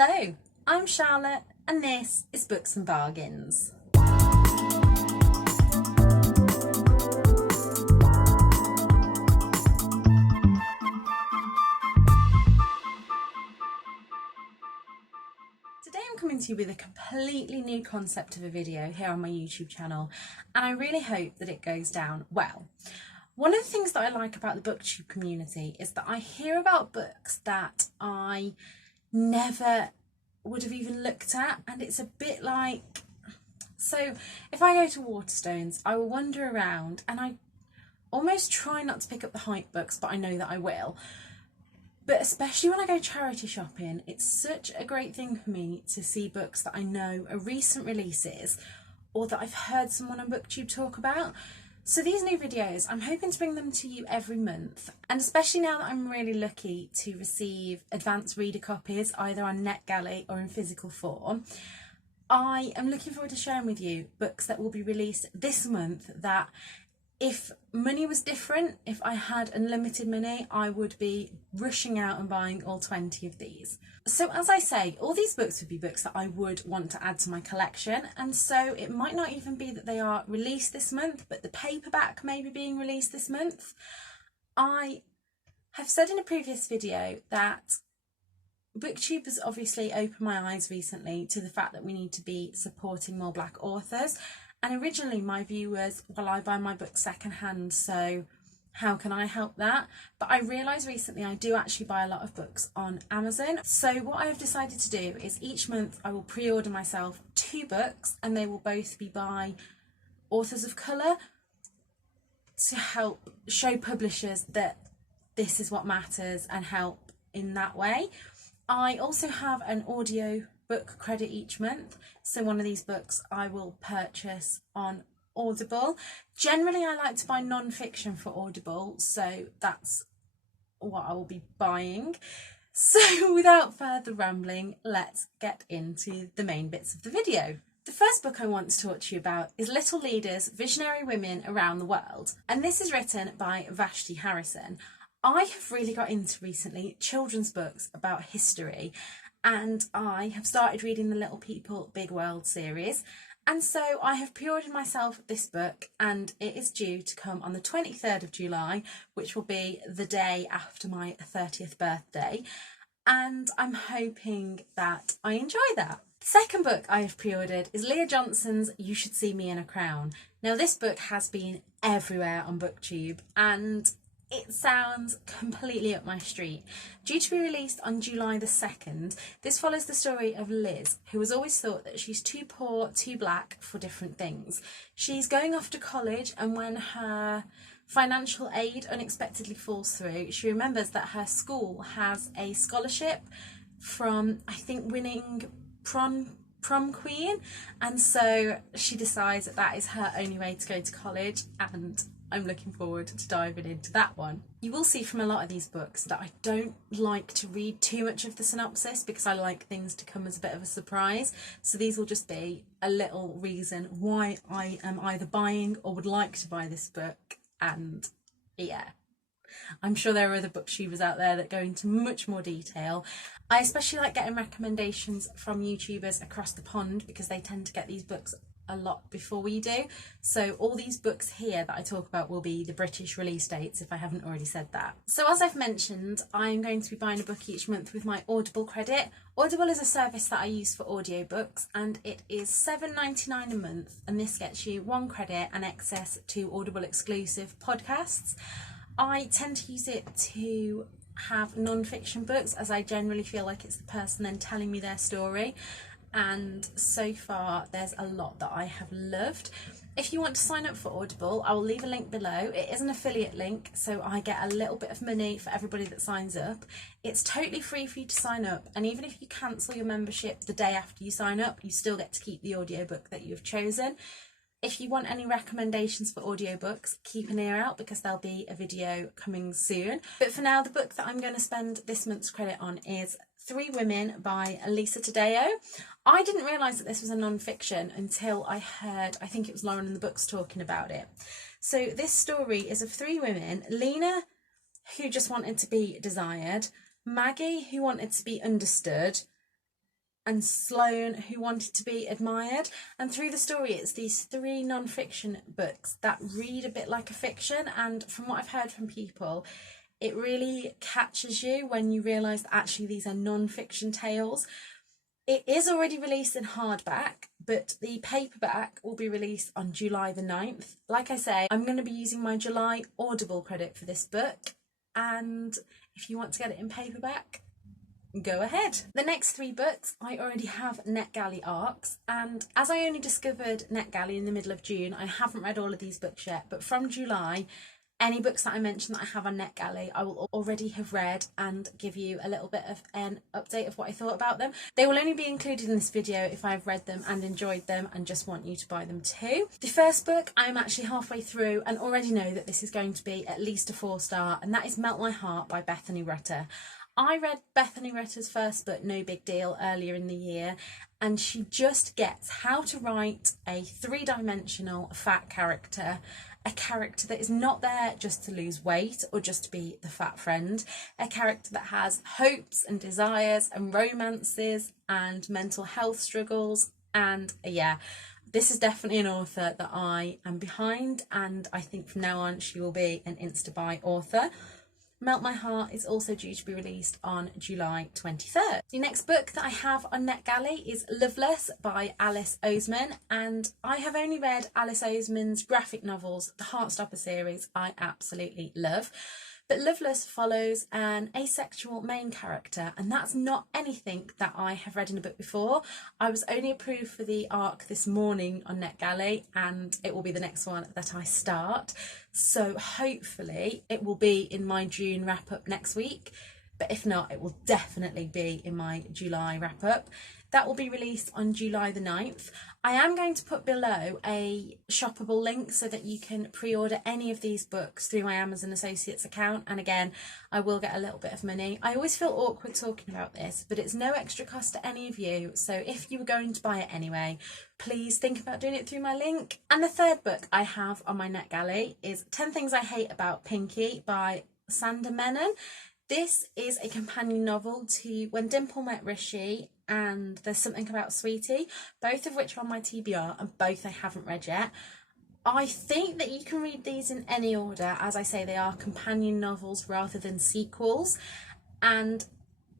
Hello, I'm Charlotte and this is Books and Bargains. Today I'm coming to you with a completely new concept of a video here on my YouTube channel, and I really hope that it goes down well. One of the things that I like about the booktube community is that I hear about books that I never would have even looked at, and it's a bit like, so if I go to Waterstones, I will wander around and I almost try not to pick up the hype books, but I know that I will. But especially when I go charity shopping, it's such a great thing for me to see books that I know are recent releases or that I've heard someone on BookTube talk about. So these new videos, I'm hoping to bring them to you every month, and especially now that I'm really lucky to receive advanced reader copies either on NetGalley or in physical form, I am looking forward to sharing with you books that will be released this month that, if money was different, if I had unlimited money, I would be rushing out and buying all 20 of these. So as I say, all these books would be books that I would want to add to my collection, and so it might not even be that they are released this month, but the paperback may be being released this month. I have said in a previous video that BookTube has obviously opened my eyes recently to the fact that we need to be supporting more Black authors. And originally my view was, well, I buy my books secondhand, so how can I help that? But I realised recently I do actually buy a lot of books on Amazon. So what I have decided to do is each month I will pre-order myself 2 books, and they will both be by authors of colour to help show publishers that this is what matters and help in that way. I also have an audio book credit each month, so one of these books I will purchase on Audible. Generally I like to buy non-fiction for Audible, so that's what I will be buying. So without further rambling, let's get into the main bits of the video. The first book I want to talk to you about is Little Leaders, Visionary Women Around the World, and this is written by Vashti Harrison. I have really got into recently children's books about history, and I have started reading the Little People Big World series, and so I have pre-ordered myself this book, and it is due to come on the 23rd of July, which will be the day after my 30th birthday, and I'm hoping that I enjoy that. The second book I have pre-ordered is Leah Johnson's You Should See Me in a Crown. Now this book has been everywhere on BookTube, and it sounds completely up my street. Due to be released on July the 2nd, this follows the story of Liz, who has always thought that she's too poor, too black for different things. She's going off to college, and when her financial aid unexpectedly falls through, she remembers that her school has a scholarship from, I think, winning prom queen, and so she decides that that is her only way to go to college, and I'm looking forward to diving into that one. You will see from a lot of these books that I don't like to read too much of the synopsis because I like things to come as a bit of a surprise. So these will just be a little reason why I am either buying or would like to buy this book. And yeah, I'm sure there are other booktubers out there that go into much more detail. I especially like getting recommendations from YouTubers across the pond because they tend to get these books a lot before we do. So all these books here that I talk about will be the British release dates, if I haven't already said that. So as I've mentioned, I'm going to be buying a book each month with my Audible credit. Audible is a service that I use for audiobooks, and it is $7.99 a month, and this gets you 1 credit and access to Audible exclusive podcasts. I tend to use it to have non-fiction books, as I generally feel like it's the person then telling me their story, and so far there's a lot that I have loved. If you want to sign up for Audible, I will leave a link below. It is an affiliate link, so I get a little bit of money for everybody that signs up. It's totally free for you to sign up, and even if you cancel your membership the day after you sign up, you still get to keep the audiobook that you've chosen. If you want any recommendations for audiobooks, keep an ear out because there'll be a video coming soon. But for now, the book that I'm going to spend this month's credit on is 3 Women by Lisa Taddeo. I didn't realise that this was a non-fiction until I heard, I think it was Lauren in the Books talking about it. So this story is of 3 women: Lena, who just wanted to be desired, Maggie, who wanted to be understood, and Sloane who wanted to be admired. And through the story, it's these 3 non-fiction books that read a bit like a fiction, and from what I've heard from people, it really catches you when you realise that actually these are non-fiction tales. It is already released in hardback, but the paperback will be released on July the 9th. Like I say, I'm going to be using my July Audible credit for this book, and if you want to get it in paperback, go ahead. The next 3 books I already have NetGalley arcs, and as I only discovered NetGalley in the middle of June, I haven't read all of these books yet, but from July, any books that I mention that I have on NetGalley, I will already have read and give you a little bit of an update of what I thought about them. They will only be included in this video if I've read them and enjoyed them and just want you to buy them too. The first book I'm actually halfway through and already know that this is going to be at least a 4-star, and that is Melt My Heart by Bethany Rutter. I read Bethany Rutter's first book, No Big Deal, earlier in the year, and she just gets how to write a 3-dimensional fat character, a character that is not there just to lose weight or just to be the fat friend, a character that has hopes and desires and romances and mental health struggles. And yeah, this is definitely an author that I am behind, and I think from now on she will be an insta-buy author. Melt My Heart is also due to be released on July 23rd. The next book that I have on NetGalley is Loveless by Alice Oseman, and I have only read Alice Oseman's graphic novels, the Heartstopper series I absolutely love. But Loveless follows an asexual main character, and that's not anything that I have read in a book before. I was only approved for the arc this morning on NetGalley, and it will be the next one that I start. So hopefully it will be in my June wrap-up next week, but if not, it will definitely be in my July wrap-up. That will be released on July the 9th. I am going to put below a shoppable link so that you can pre-order any of these books through my Amazon Associates account, and again, I will get a little bit of money. I always feel awkward talking about this, but it's no extra cost to any of you, so if you were going to buy it anyway, please think about doing it through my link. And the third book I have on my NetGalley is 10 Things I Hate About Pinkie by Sander Menon. This is a companion novel to When Dimple Met Rishi and There's Something About Sweetie, both of which are on my TBR and both I haven't read yet. I think that you can read these in any order. As I say, they are companion novels rather than sequels, and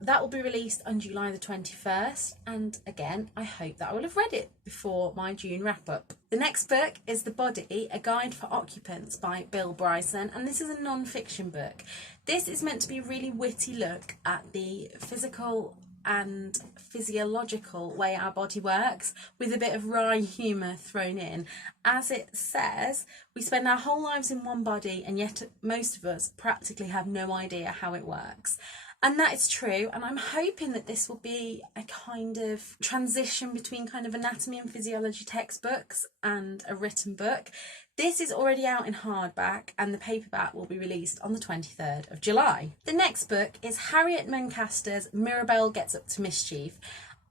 that will be released on July the 21st, and again, I hope that I will have read it before my June wrap-up. The next book is The Body, A Guide for Occupants by Bill Bryson, and this is a non-fiction book. This is meant to be a really witty look at the physical and physiological way our body works, with a bit of wry humour thrown in. As it says, we spend our whole lives in one body, and yet most of us practically have no idea how it works. And that is true, and I'm hoping that this will be a kind of transition between kind of anatomy and physiology textbooks and a written book. This is already out in hardback, and the paperback will be released on the 23rd of July. The next book is Harriet Mencaster's Mirabelle Gets Up to Mischief.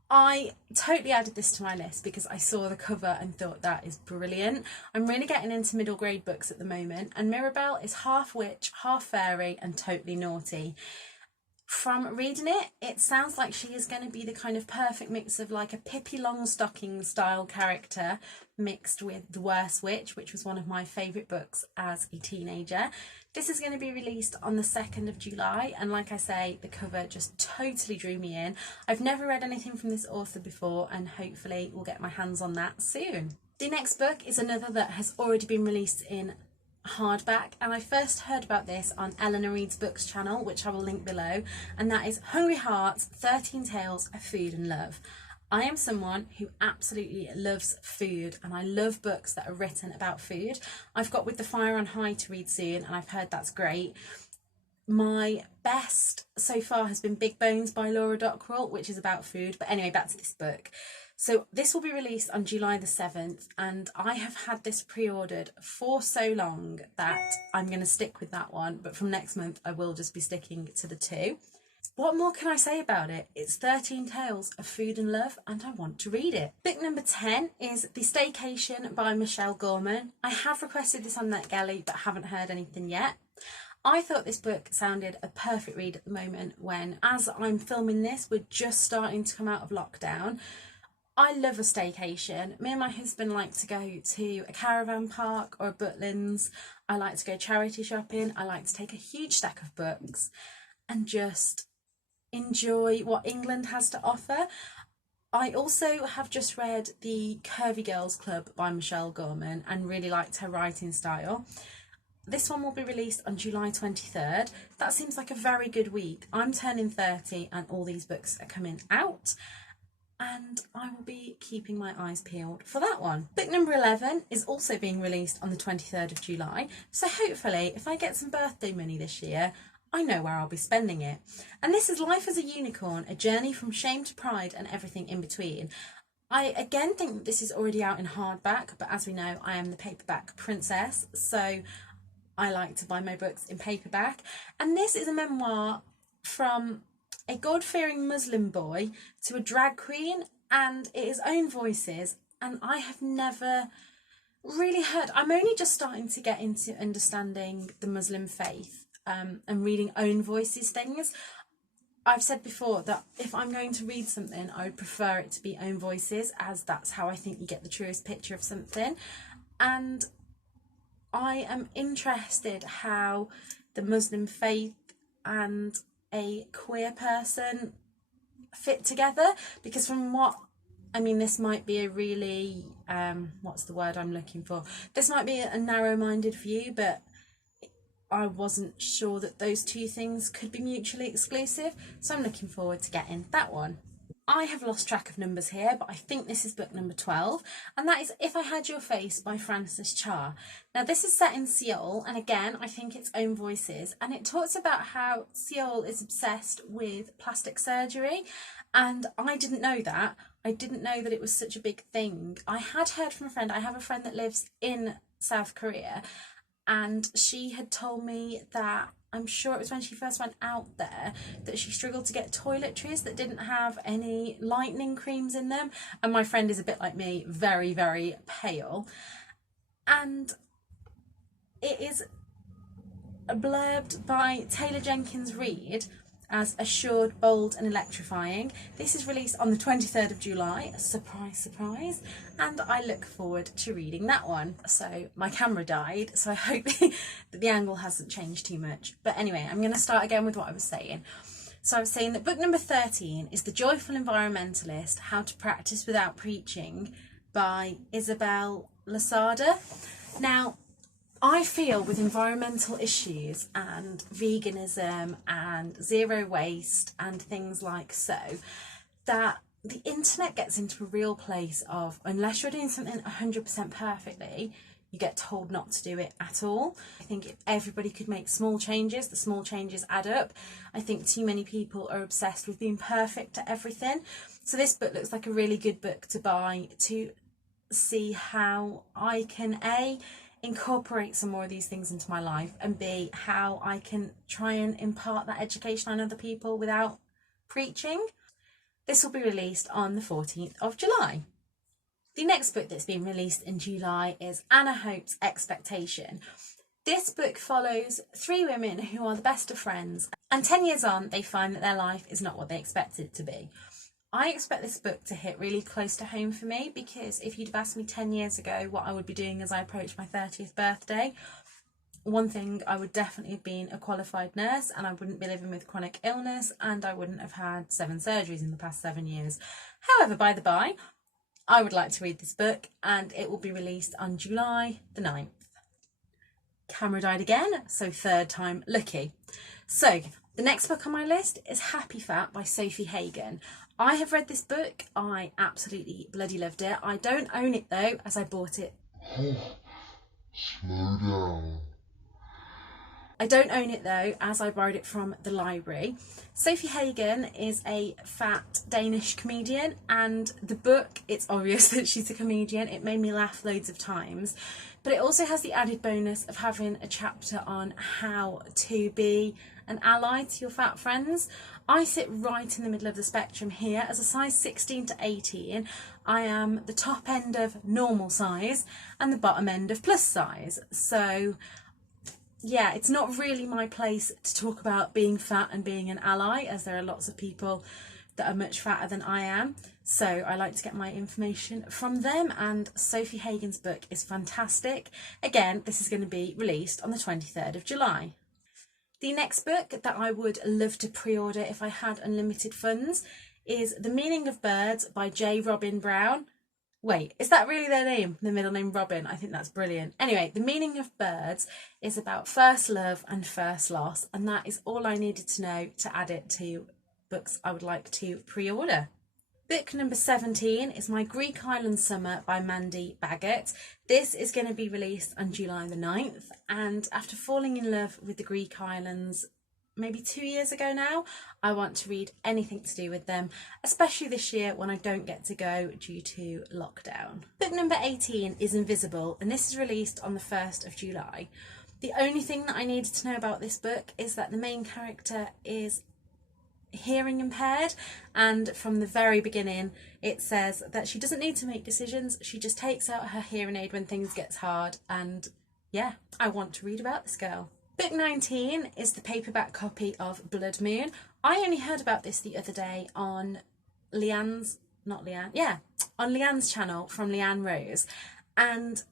I totally added this to my list because I saw the cover and thought that is brilliant. I'm really getting into middle grade books at the moment, and Mirabelle is half witch, half fairy, and totally naughty. From reading it, it sounds like she is going to be the kind of perfect mix of like a Pippi Longstocking style character mixed with The Worst Witch, which was one of my favourite books as a teenager. This is going to be released on the 2nd of July, and like I say, the cover just totally drew me in. I've never read anything from this author before, and hopefully we'll get my hands on that soon. The next book is another that has already been released in hardback, and I first heard about this on Eleanor Reads Books channel, which I will link below, and that is Hungry Hearts, 13 Tales of Food and Love. I am someone who absolutely loves food, and I love books that are written about food. I've got With the Fire on High to read soon, and I've heard that's great. My best so far has been Big Bones by Laura Dockrell, which is about food, but anyway, back to this book. So this will be released on July the 7th, and I have had this pre-ordered for so long that I'm going to stick with that one, but from next month I will just be sticking to the 2. What more can I say about it? It's 13 Tales of Food and Love, and I want to read it. Book number 10 is The Staycation by Michelle Gorman. I have requested this on NetGalley but haven't heard anything yet. I thought this book sounded a perfect read at the moment when, as I'm filming this, we're just starting to come out of lockdown. I love a staycation. Me and my husband like to go to a caravan park or a Butlins. I like to go charity shopping. I like to take a huge stack of books and just enjoy what England has to offer. I also have just read The Curvy Girls Club by Michelle Gorman and really liked her writing style. This one will be released on July 23rd. That seems like a very good week. I'm turning 30 and all these books are coming out, and I will be keeping my eyes peeled for that one. Book number 11 is also being released on the 23rd of July, so hopefully if I get some birthday money this year, I know where I'll be spending it. And this is Life as a Unicorn, a journey from shame to pride and everything in between. I again think that this is already out in hardback, but as we know, I am the paperback princess, so I like to buy my books in paperback. And this is a memoir from a God-fearing Muslim boy to a drag queen, and it is own voices, and I have never really heard. I'm only just starting to get into understanding the Muslim faith and reading own voices things. I've said before that if I'm going to read something, I would prefer it to be own voices, as that's how I think you get the truest picture of something. And I am interested how the Muslim faith and a queer person fit together, because from what I mean, this might be a really what's the word I'm looking for, this might be a narrow-minded view, but I wasn't sure that those two things could be mutually exclusive, so I'm looking forward to getting that one. I have lost track of numbers here, but I think this is book number 12, and that is If I Had Your Face by Frances Cha. Now this is set in Seoul, and again I think it's own voices, and it talks about how Seoul is obsessed with plastic surgery, and I didn't know that. I didn't know that it was such a big thing. I had heard from a friend, I have a friend that lives in South Korea, and she had told me that, I'm sure it was when she first went out there, that she struggled to get toiletries that didn't have any lightening creams in them. And my friend is a bit like me, very, very pale. And it is blurbed by Taylor Jenkins Reid as assured, bold and electrifying. This is released on the 23rd of July, surprise, surprise, and I look forward to reading that one. So my camera died, so I hope that the angle hasn't changed too much. But anyway, I'm going to start again with what I was saying. So I was saying that book number 13 is The Joyful Environmentalist, How to Practice Without Preaching by Isabel Lasada. Now, I feel with environmental issues and veganism and zero waste and things like so, that the internet gets into a real place of, unless you're doing something 100% perfectly, you get told not to do it at all. I think if everybody could make small changes, the small changes add up. I think too many people are obsessed with being perfect at everything. So this book looks like a really good book to buy to see how I can A, incorporate some more of these things into my life, and B, how I can try and impart that education on other people without preaching. This will be released on the 14th of July. The next book that's been released in July is Anna Hope's Expectation. This book follows three women who are the best of friends, and 10 years on they find that their life is not what they expected it to be. I expect this book to hit really close to home for me, because if you'd have asked me 10 years ago what I would be doing as I approach my 30th birthday, one thing, I would definitely have been a qualified nurse, and I wouldn't be living with chronic illness, and I wouldn't have had 7 surgeries in the past 7 years. However, by the by, I would like to read this book, and it will be released on July the 9th. Camera died again, so third time lucky. So the next book on my list is Happy Fat by Sophie Hagen. I have read this book. I absolutely bloody loved it. I don't own it though, as I bought it. Slow down. I don't own it though, as I borrowed it from the library. Sophie Hagen is a fat Danish comedian, and the book, it's obvious that she's a comedian. It made me laugh loads of times, but it also has the added bonus of having a chapter on how to be an ally to your fat friends. I sit right in the middle of the spectrum here. As a size 16 to 18, I am the top end of normal size and the bottom end of plus size. So yeah, it's not really my place to talk about being fat and being an ally, as there are lots of people that are much fatter than I am. So I like to get my information from them, and Sophie Hagen's book is fantastic. Again, this is going to be released on the 23rd of July. The next book that I would love to pre-order if I had unlimited funds is The Meaning of Birds by J. Robin Brown. Wait, is that really their name? The middle name Robin? I think that's brilliant. Anyway, The Meaning of Birds is about first love and first loss, and that is all I needed to know to add it to books I would like to pre-order. Book number 17 is My Greek Island Summer by Mandy Baggett. This is going to be released on July the 9th, and after falling in love with the Greek islands maybe 2 years ago now, I want to read anything to do with them, especially this year when I don't get to go due to lockdown. Book number 18 is Invisible, and this is released on the 1st of July. The only thing that I needed to know about this book is that the main character is hearing impaired, and from the very beginning it says that she doesn't need to make decisions, she just takes out her hearing aid when things get hard, and yeah, I want to read about this girl. Book 19 is the paperback copy of Blood Moon. I only heard about this the other day on Leanne's channel from Leanne Rose, and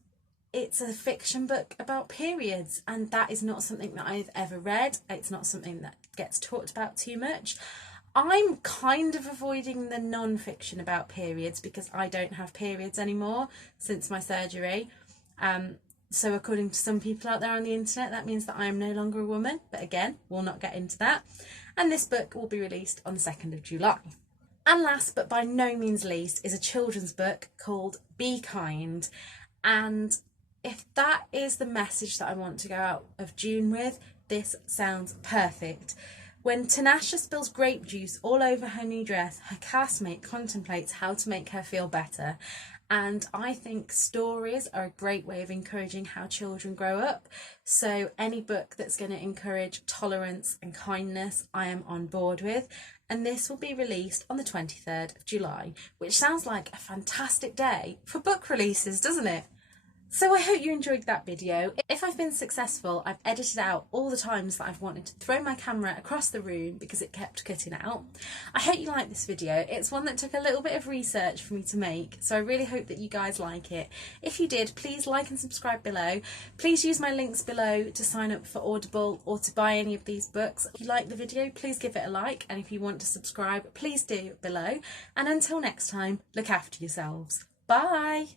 it's a fiction book about periods, and that is not something that I've ever read. It's not something that gets talked about too much. I'm kind of avoiding the non-fiction about periods because I don't have periods anymore since my surgery. So according to some people out there on the internet, that means that I am no longer a woman. But again, we'll not get into that. And this book will be released on the 2nd of July. And last but by no means least is a children's book called Be Kind. And if that is the message that I want to go out of June with, this sounds perfect. When Tanasha spills grape juice all over her new dress, her castmate contemplates how to make her feel better. And I think stories are a great way of encouraging how children grow up. So any book that's going to encourage tolerance and kindness, I am on board with. And this will be released on the 23rd of July, which sounds like a fantastic day for book releases, doesn't it? So I hope you enjoyed that video. If I've been successful, I've edited out all the times that I've wanted to throw my camera across the room because it kept cutting out. I hope you like this video. It's one that took a little bit of research for me to make, so I really hope that you guys like it. If you did, please like and subscribe below. Please use my links below to sign up for Audible or to buy any of these books. If you like the video, please give it a like, and if you want to subscribe, please do below. And until next time, look after yourselves. Bye!